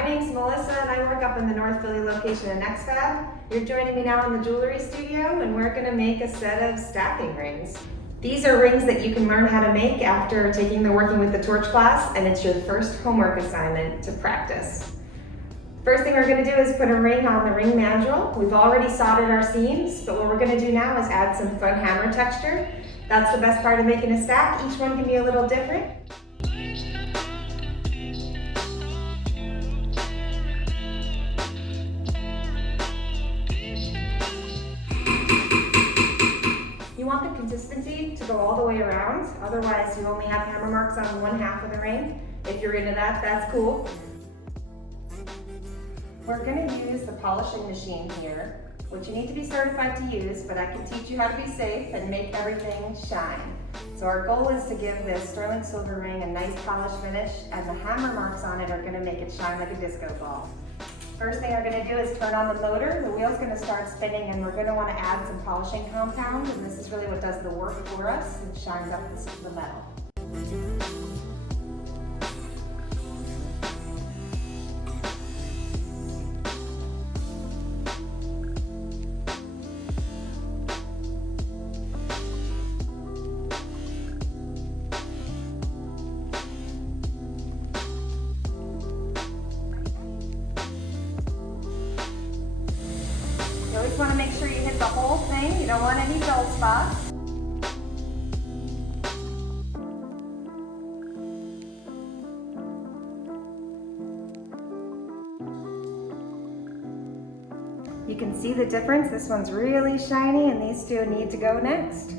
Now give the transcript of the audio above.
My name's Melissa and I work up in the North Philly location of NextFab. You're joining me now in the jewelry studio and we're gonna make a set of stacking rings. These are rings that you can learn how to make after taking the Working with the Torch class, and it's your first homework assignment to practice. First thing we're gonna do is put a ring on the ring mandrel. We've already soldered our seams, but what we're gonna do now is add some fun hammer texture. That's the best part of making a stack. Each one can be a little different. You want the consistency to go all the way around, otherwise you only have hammer marks on one half of the ring. If you're into that, that's cool. We're going to use the polishing machine here, which you need to be certified to use, but I can teach you how to be safe and make everything shine. So our goal is to give this sterling silver ring a nice polished finish, and the hammer marks on it are going to make it shine like a disco ball. First thing we're going to do is turn on the motor. The wheel's going to start spinning and we're going to want to add some polishing compound, and this is really what does the work for us. It shines up the metal. You always want to make sure you hit the whole thing. You don't want any dull spots. You can see the difference. This one's really shiny and these two need to go next.